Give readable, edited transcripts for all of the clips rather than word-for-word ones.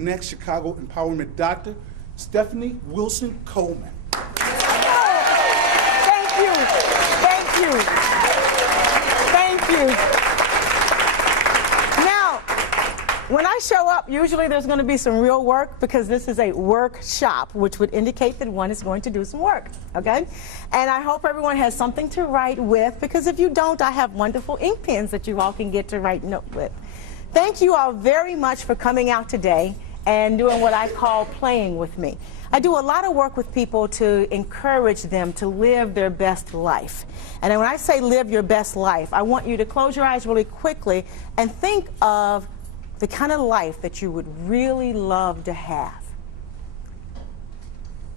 next Chicago Empowerment Doctor, Stephanie Wilson Coleman. Thank you. Thank you. Thank you. Now, when I show up, usually there's going to be some real work because this is a workshop, which would indicate that one is going to do some work, okay? And I hope everyone has something to write with, because if you don't, I have wonderful ink pens that you all can get to write note with. Thank you all very much for coming out today and doing what I call playing with me. I do a lot of work with people to encourage them to live their best life. And when I say live your best life, I want you to close your eyes really quickly and think of the kind of life that you would really love to have.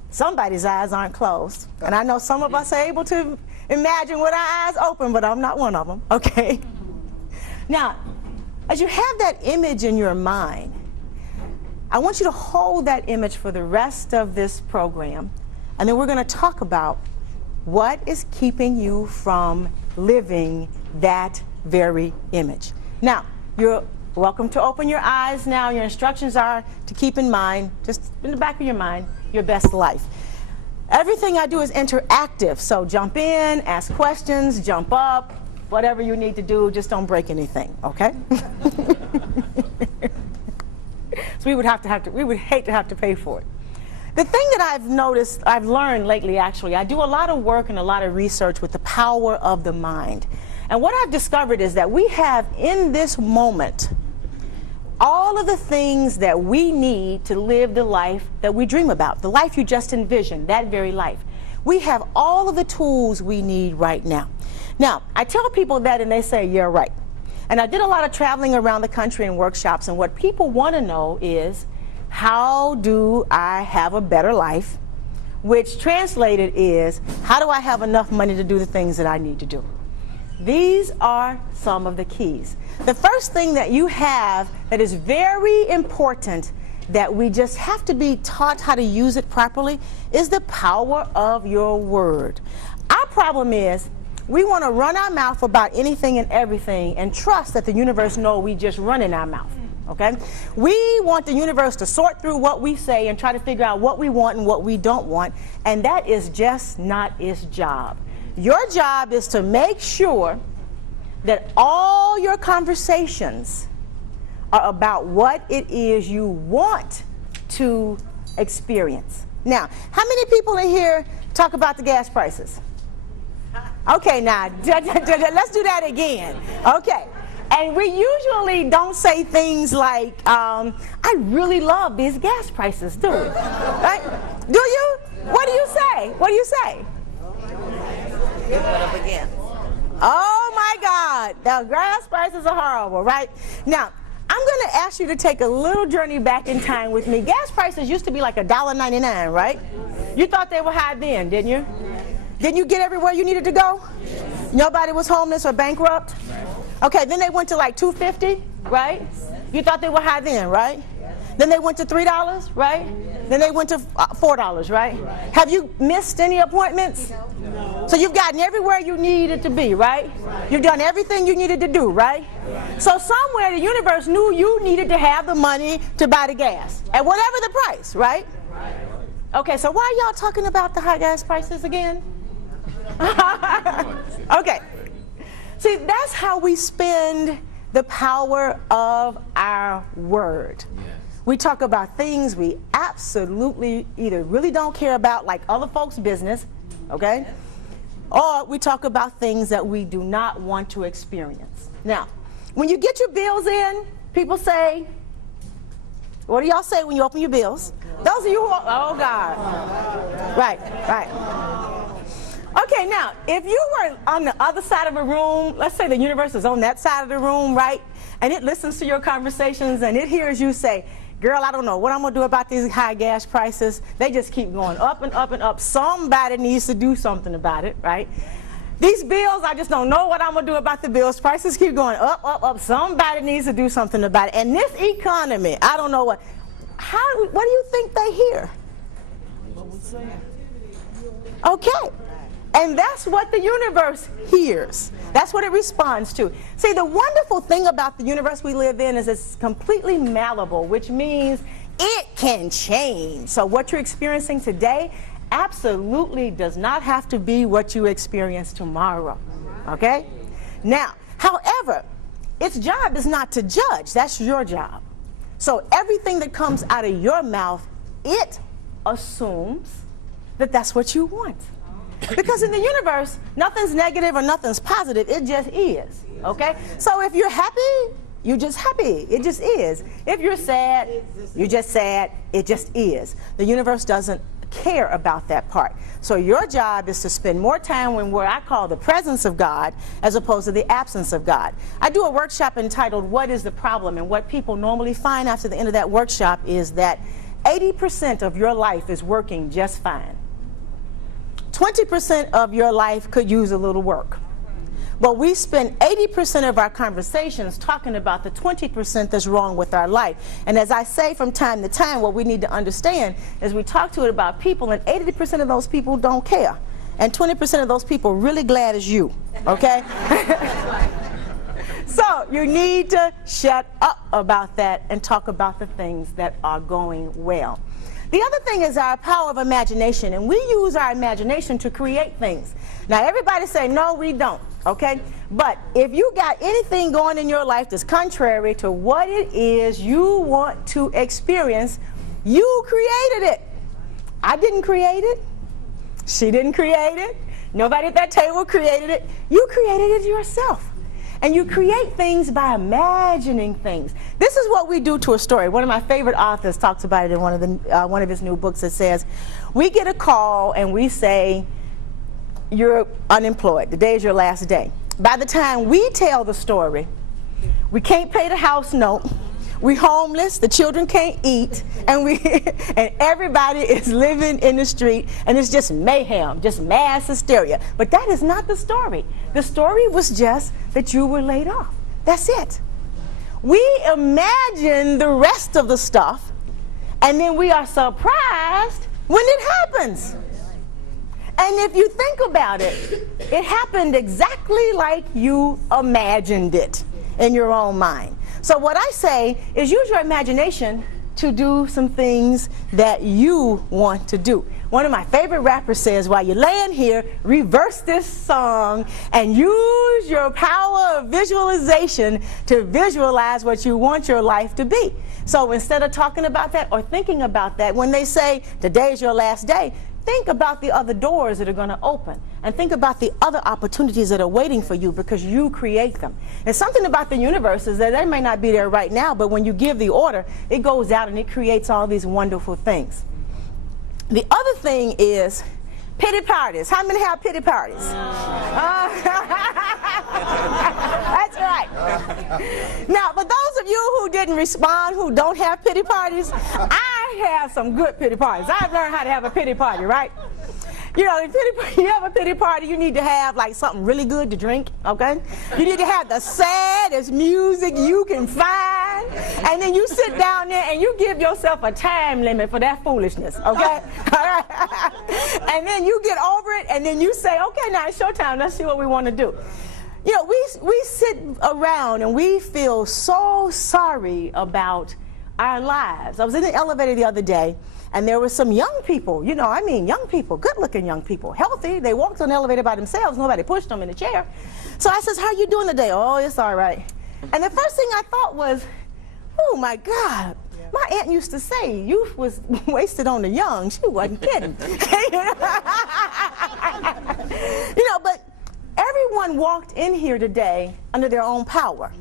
Somebody's eyes aren't closed. And I know some of us are able to imagine with our eyes open, but I'm not one of them, okay? Now, as you have that image in your mind, I want you to hold that image for the rest of this program, and then we're going to talk about what is keeping you from living that very image. Now, you're welcome to open your eyes now. Your instructions are to keep in mind, just in the back of your mind, your best life. Everything I do is interactive, so jump in, ask questions, jump up, whatever you need to do, just don't break anything, okay? So we would hate to have to pay for it. The thing that I've learned lately, actually, I do a lot of work and a lot of research with the power of the mind. And what I've discovered is that we have in this moment all of the things that we need to live the life that we dream about, the life you just envisioned, that very life. We have all of the tools we need right now. Now, I tell people that and they say, you're right. And I did a lot of traveling around the country in workshops, and what people want to know is, how do I have a better life? Which translated is, how do I have enough money to do the things that I need to do? These are some of the keys. The first thing that you have that is very important, that we just have to be taught how to use it properly, is the power of your word. Our problem is, we want to run our mouth about anything and everything and trust that the universe knows we just run in our mouth, okay? We want the universe to sort through what we say and try to figure out what we want and what we don't want, and that is just not its job. Your job is to make sure that all your conversations are about what it is you want to experience. Now, how many people in here talk about the gas prices? Okay, now, let's do that again. Okay. And we usually don't say things like, I really love these gas prices, do we? Right? Do you? What do you say? What do you say? Up again. Oh, my God. The gas prices are horrible, right? Now, I'm going to ask you to take a little journey back in time with me. Gas prices used to be like $1.99, right? You thought they were high then, didn't you? Didn't you get everywhere you needed to go? Nobody was homeless or bankrupt? Okay, then they went to like $2.50, right? You thought they were high then, right? Then they went to $3, right? Then they went to $4, right? Have you missed any appointments? No. So you've gotten everywhere you needed to be, right? You've done everything you needed to do, right? So somewhere the universe knew you needed to have the money to buy the gas, at whatever the price, right? Okay, so why are y'all talking about the high gas prices again? Okay. See, that's how we spend the power of our word. We talk about things we absolutely either really don't care about, like other folks' business, okay? Or we talk about things that we do not want to experience. Now, when you get your bills in, people say, what do y'all say when you open your bills? Those of you who are, oh God. Right, right. Okay, now, if you were on the other side of a room, let's say the universe is on that side of the room, right? And it listens to your conversations and it hears you say, girl, I don't know what I'm going to do about these high gas prices. They just keep going up and up and up. Somebody needs to do something about it, right? These bills, I just don't know what I'm going to do about the bills. Prices keep going up, up, up. Somebody needs to do something about it. And this economy, I don't know what. What do you think they hear? Okay. And that's what the universe hears. That's what it responds to. See, the wonderful thing about the universe we live in is it's completely malleable, which means can change. So what you're experiencing today absolutely does not have to be what you experience tomorrow, okay? Now, however, its job is not to judge. That's your job. So everything that comes out of your mouth, it assumes that that's what you want. Because in the universe, nothing's negative or nothing's positive. It just is, okay? So if you're happy, you're just happy. It just is. If you're sad, you're just sad. It just is. The universe doesn't care about that part. So your job is to spend more time in what I call the presence of God as opposed to the absence of God. I do a workshop entitled, What is the Problem? And what people normally find after the end of that workshop is that 80% of your life is working just fine. 20% of your life could use a little work. But we spend 80% of our conversations talking about the 20% that's wrong with our life. And as I say from time to time, what we need to understand is we talk to it about people, and 80% of those people don't care. And 20% of those people are really glad it's you, okay? So you need to shut up about that and talk about the things that are going well. The other thing is our power of imagination, and we use our imagination to create things. Now everybody say, no, we don't, okay? But if you got anything going in your life that's contrary to what it is you want to experience, you created it. I didn't create it. She didn't create it. Nobody at that table created it. You created it yourself. And you create things by imagining things. This is what we do to a story. One of my favorite authors talks about it in one of his new books. That says, we get a call and we say, you're unemployed. Today is your last day. By the time we tell the story, we can't pay the house note. We homeless, the children can't eat, and and everybody is living in the street, and it's just mayhem, just mass hysteria. But that is not the story. The story was just that you were laid off. That's it. We imagine the rest of the stuff, and then we are surprised when it happens. And if you think about it, it happened exactly like you imagined it in your own mind. So what I say is use your imagination to do some things that you want to do. One of my favorite rappers says, while you're laying here, reverse this song and use your power of visualization to visualize what you want your life to be. So instead of talking about that or thinking about that, when they say today's your last day, think about the other doors that are going to open, and think about the other opportunities that are waiting for you because you create them. And something about the universe is that they may not be there right now, but when you give the order, it goes out and it creates all these wonderful things. The other thing is pitty parties. How many have pitty parties? That's right. Now, for those of you who didn't respond, who don't have pitty parties, I have some good pitty parties. I've learned how to have a pitty party, right? You know, you have a pitty party, you need to have like something really good to drink, okay? You need to have the saddest music you can find, and then you sit down there and you give yourself a time limit for that foolishness, okay? All right? And then you get over it, and then you say, okay, now it's showtime, let's see what we want to do. You know, we sit around and we feel so sorry about our lives. I was in the elevator the other day, and there were some young people, you know, I mean young people, good-looking young people, healthy. They walked on the elevator by themselves. Nobody pushed them in a chair. So I says, how you doing today? Oh, it's all right. And the first thing I thought was, oh, my God. My aunt used to say youth was wasted on the young. She wasn't kidding. You know, but everyone walked in here today under their own power.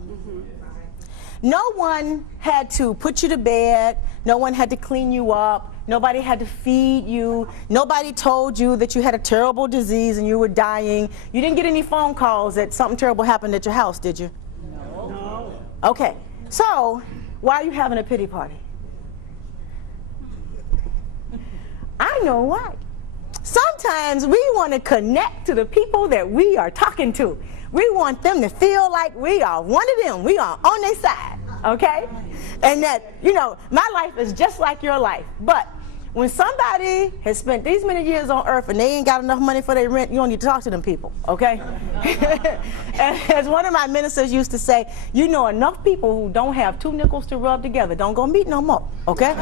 No one had to put you to bed. No one had to clean you up. Nobody had to feed you. Nobody told you that you had a terrible disease and you were dying. You didn't get any phone calls that something terrible happened at your house, did you? No. Okay, so why are you having a pity party? I know why. Sometimes we want to connect to the people that we are talking to. We want them to feel like we are one of them. We are on their side, okay? And that, you know, my life is just like your life. But when somebody has spent these many years on earth and they ain't got enough money for their rent, you don't need to talk to them people, okay? As one of my ministers used to say, you know enough people who don't have 2 nickels to rub together. Don't go meet no more, okay?